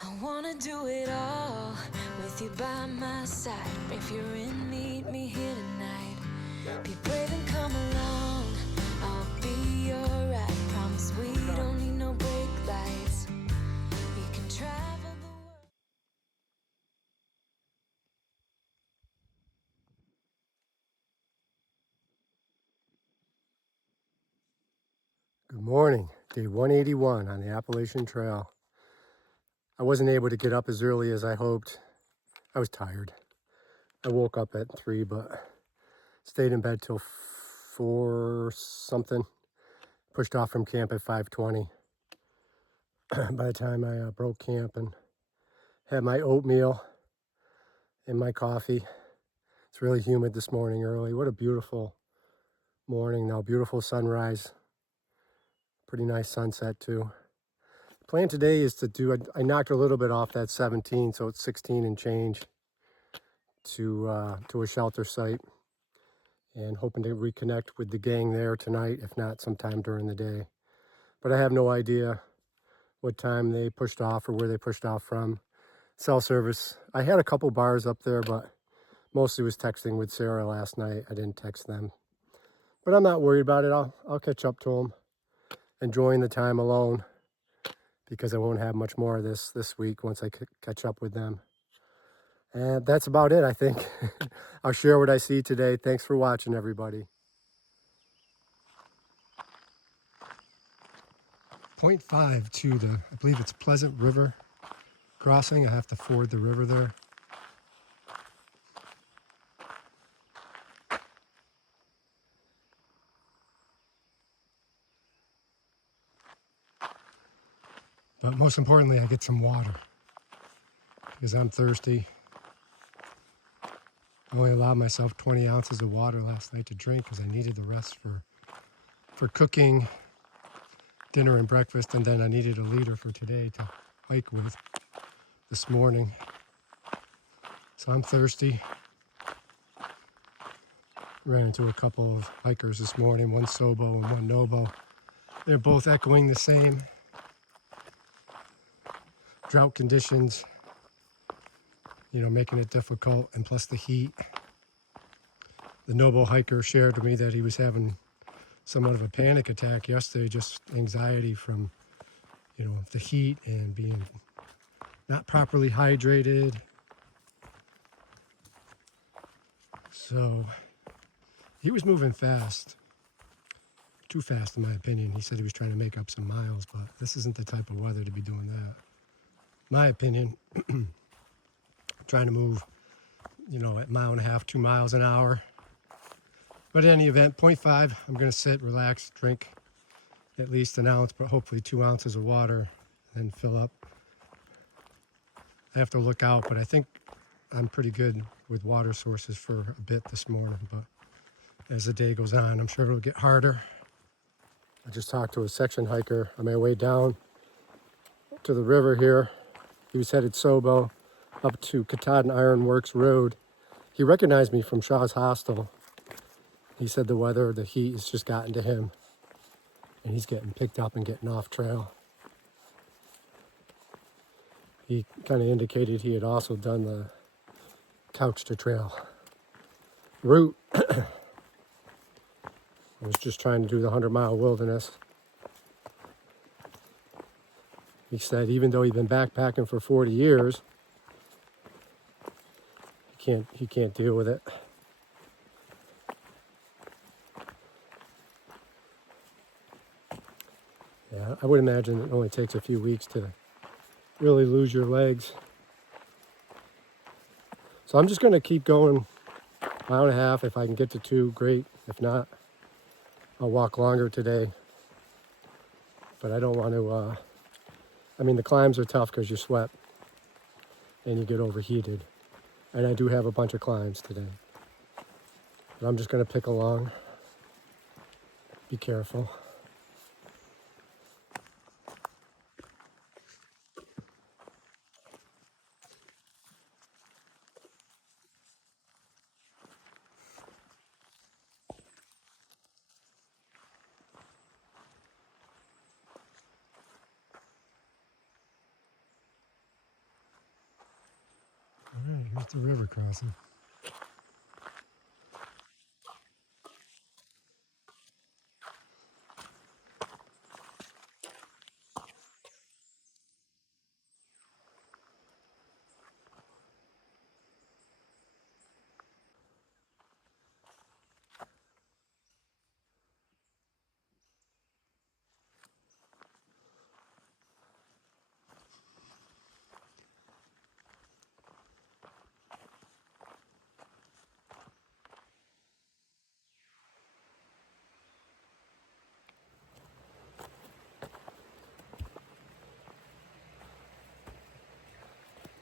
I wanna do it all with you by my side. If you're in, meet me here tonight. Be brave and come along, I'll be your ride. Promise we don't need no brake lights. We can travel the world. Good morning, day 181 on the Appalachian Trail. I wasn't able to get up as early as I hoped. I was tired. I woke up at 3, but stayed in bed till 4 something. Pushed off from camp at 5:20. By the time I broke camp and had my oatmeal and my coffee. It's really humid this morning early. What a beautiful morning now. Beautiful sunrise. Pretty nice sunset too. Plan today is to do, I knocked a little bit off that 17, so it's 16 and change to a shelter site, and hoping to reconnect with the gang there tonight, if not sometime during the day. But I have no idea what time they pushed off or where they pushed off from. Cell service, I had a couple bars up there, but mostly was texting with Sarah last night. I didn't text them, but I'm not worried about it. I'll catch up to them, enjoying the time alone, because I won't have much more of this week once I catch up with them. And that's about it, I think. I'll share what I see today. Thanks for watching, everybody. 0.5 to the, I believe it's Pleasant River crossing. I have to ford the river there. But most importantly, I get some water because I'm thirsty. I only allowed myself 20 ounces of water last night to drink because I needed the rest for cooking dinner and breakfast, and then I needed a liter for today to hike with this morning. So I'm thirsty. Ran into a couple of hikers this morning, one Sobo and one Nobo. They're both echoing the same drought conditions, making it difficult, and plus the heat. The Nobo hiker shared with me that he was having somewhat of a panic attack yesterday, just anxiety from, the heat and being not properly hydrated. So he was moving fast, too fast in my opinion. He said he was trying to make up some miles, but this isn't the type of weather to be doing that. My opinion, trying to move, at mile and a half, 2 miles an hour. But in any event, 0.5, I'm going to sit, relax, drink at least an ounce, but hopefully 2 ounces of water, and fill up. I have to look out, but I think I'm pretty good with water sources for a bit this morning. But as the day goes on, I'm sure it'll get harder. I just talked to a section hiker on my way down to the river here. He was headed Sobo up to Katahdin Iron Works Road. He recognized me from Shaw's Hostel. He said the heat has just gotten to him, and he's getting picked up and getting off trail. He kind of indicated he had also done the couch to trail route. I was just trying to do the 100-mile wilderness. He said even though he'd been backpacking for 40 years, he can't deal with it. Yeah, I would imagine it only takes a few weeks to really lose your legs. So I'm just going to keep going, mile and a half. If I can get to 2, great. If not, I'll walk longer today. But I don't want to, the climbs are tough because you sweat and you get overheated. And I do have a bunch of climbs today. But I'm just going to pick along. Be careful. There's the river crossing.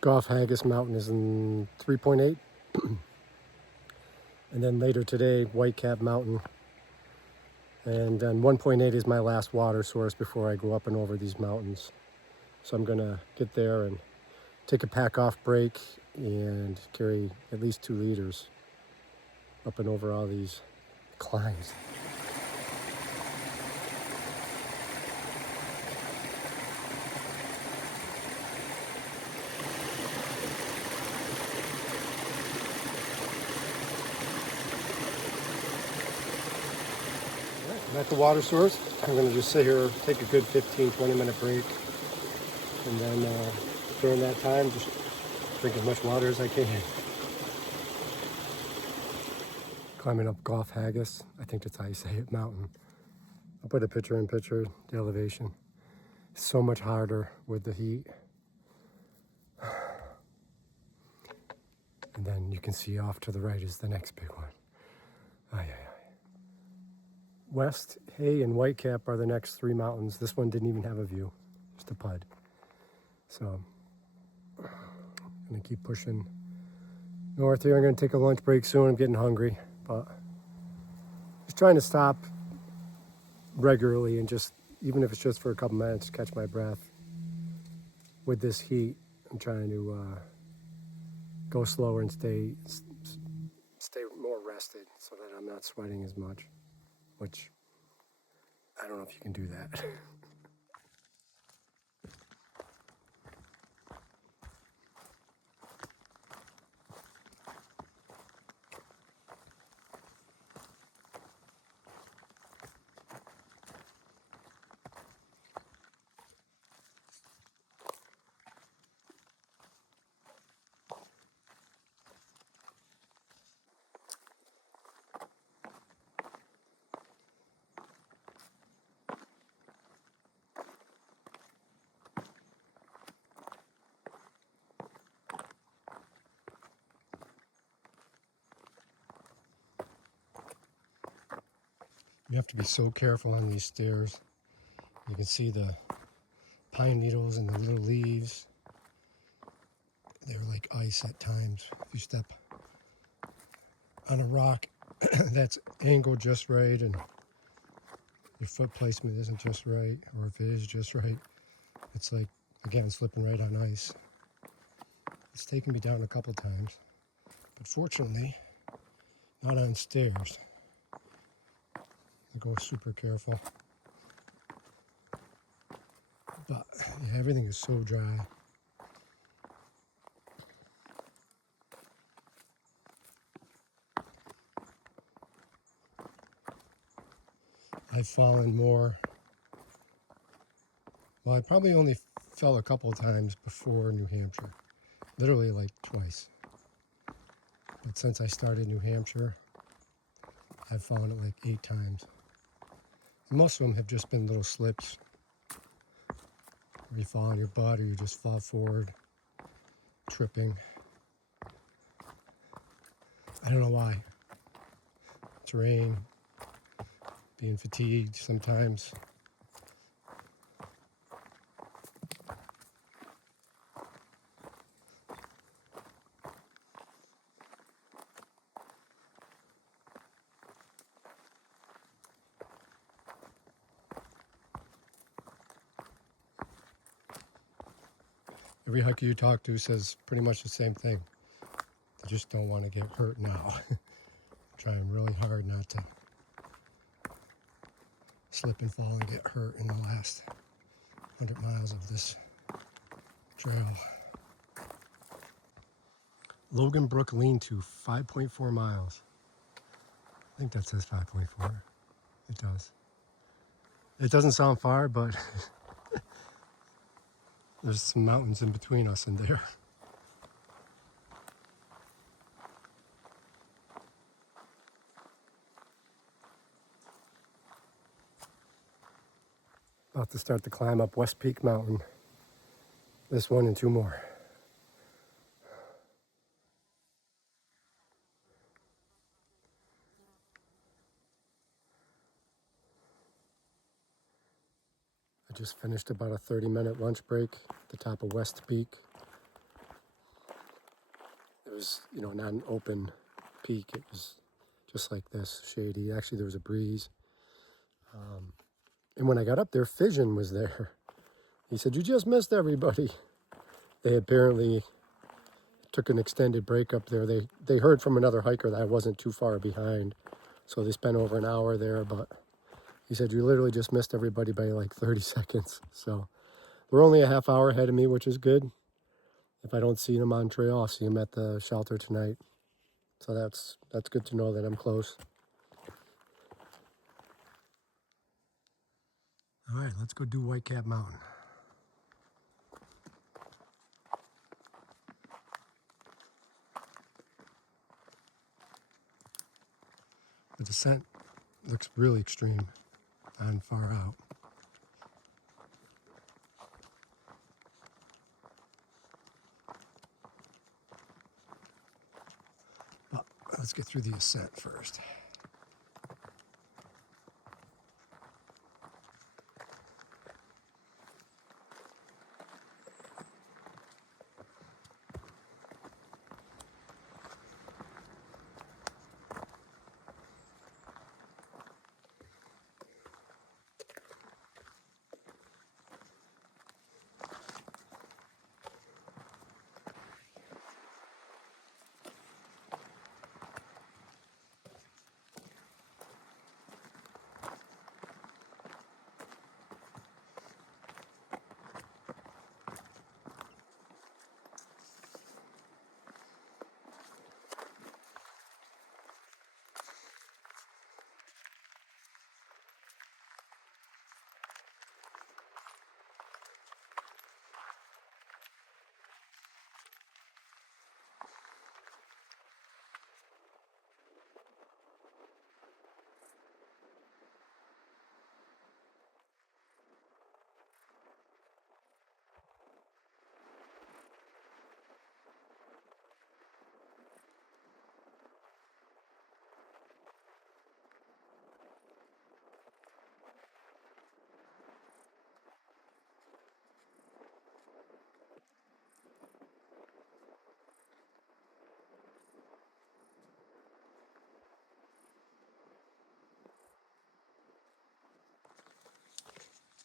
Gulf Haggis Mountain is in 3.8. And then later today, Whitecap Mountain. And then 1.8 is my last water source before I go up and over these mountains. So I'm gonna get there and take a pack off break and carry at least 2 liters up and over all these climbs. I'm at the water source. I'm going to just sit here, take a good 15-20 minute break, and then during that time just drink as much water as I can. Climbing up Gulf Haggis, I think that's how you say it, mountain. I'll put a picture in the elevation. It's so much harder with the heat. And then you can see off to the right is the next big one. Ay, ay, ay. West, Hay, and Whitecap are the next 3 mountains. This one didn't even have a view, just a pud. So I'm gonna keep pushing north here. I'm gonna take a lunch break soon. I'm getting hungry, but just trying to stop regularly and just, even if it's just for a couple minutes, catch my breath. With this heat, I'm trying to go slower and stay more rested so that I'm not sweating as much, which I don't know if you can do that. You have to be so careful on these stairs. You can see the pine needles and the little leaves. They're like ice at times. If you step on a rock that's angled just right and your foot placement isn't just right, or if it is just right, it's like, again, slipping right on ice. It's taken me down a couple times, but fortunately, not on stairs. I go super careful. But yeah, everything is so dry. I've fallen more. Well, I probably only fell a couple of times before New Hampshire. Literally like twice. But since I started New Hampshire, I've fallen it like 8 times. And most of them have just been little slips. Where you fall on your butt or you just fall forward, tripping. I don't know why. Terrain, being fatigued sometimes. Every hiker you talk to says pretty much the same thing. They just don't want to get hurt now. Trying really hard not to slip and fall and get hurt in the last 100 miles of this trail. Logan Brook lean-to, 5.4 miles. I think that says 5.4. It does. It doesn't sound far, but there's some mountains in between us and there. About to start the climb up West Peak Mountain. This one and two more. I just finished about a 30-minute lunch break at the top of West Peak. It was, not an open peak. It was just like this, shady. Actually, there was a breeze. And when I got up there, Fission was there. He said, "You just missed everybody." They apparently took an extended break up there. They heard from another hiker that I wasn't too far behind. So they spent over an hour there, but he said, "You literally just missed everybody by like 30 seconds. So they're only a half hour ahead of me, which is good. If I don't see them on trail, I'll see them at the shelter tonight. So that's good to know that I'm close. All right, let's go do Whitecap Mountain. The descent looks really extreme and far out. But let's get through the ascent first.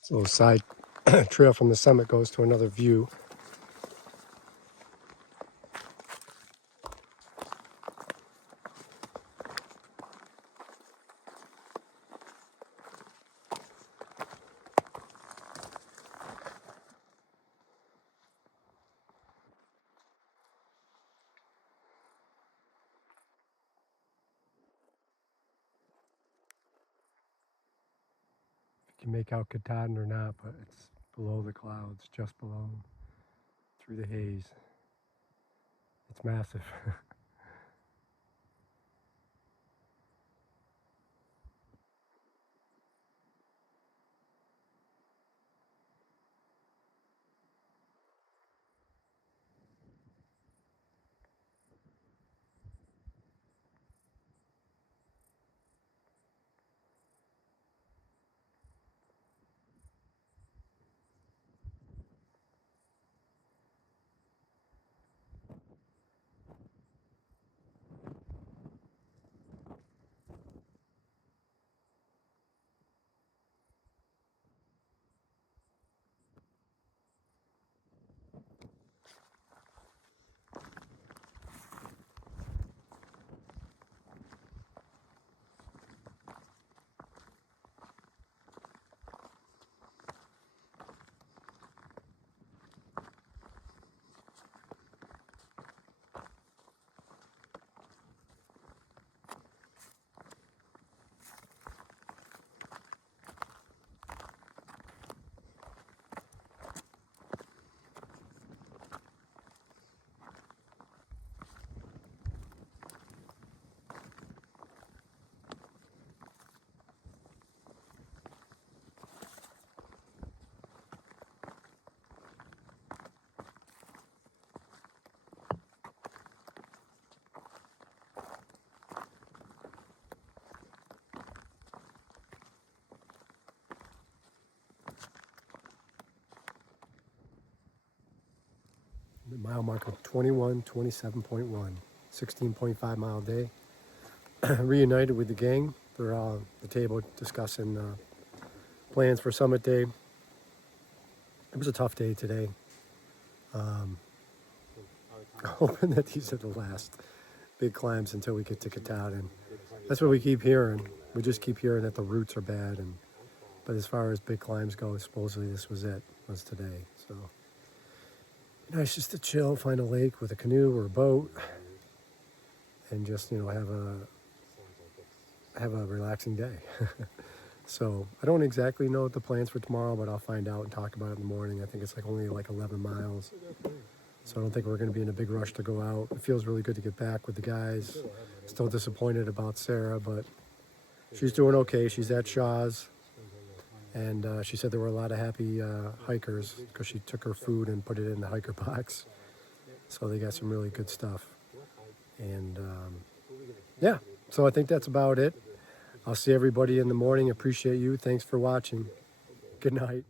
So a side trail from the summit goes to another view. You can make out Katahdin or not, but it's below the clouds, just below, through the haze. It's massive. mile marker 21, 27.1, 16.5 mile day. Reunited with the gang. They're all at the table discussing plans for summit day. It was a tough day today. Hoping that these are the last big climbs until we get to Katahdin. That's what we keep hearing. We just keep hearing that the routes are bad, but as far as big climbs go, supposedly this was today. So nice just to chill, find a lake with a canoe or a boat, and just have a relaxing day. So I don't exactly know what the plans for tomorrow, but I'll find out and talk about it in the morning. I think it's only 11 miles. So I don't think we're going to be in a big rush to go out. It feels really good to get back with the guys. Still disappointed about Sarah, but she's doing okay. She's at Shaw's. And she said there were a lot of happy hikers because she took her food and put it in the hiker box. So they got some really good stuff. And yeah, so I think that's about it. I'll see everybody in the morning. Appreciate you. Thanks for watching. Good night.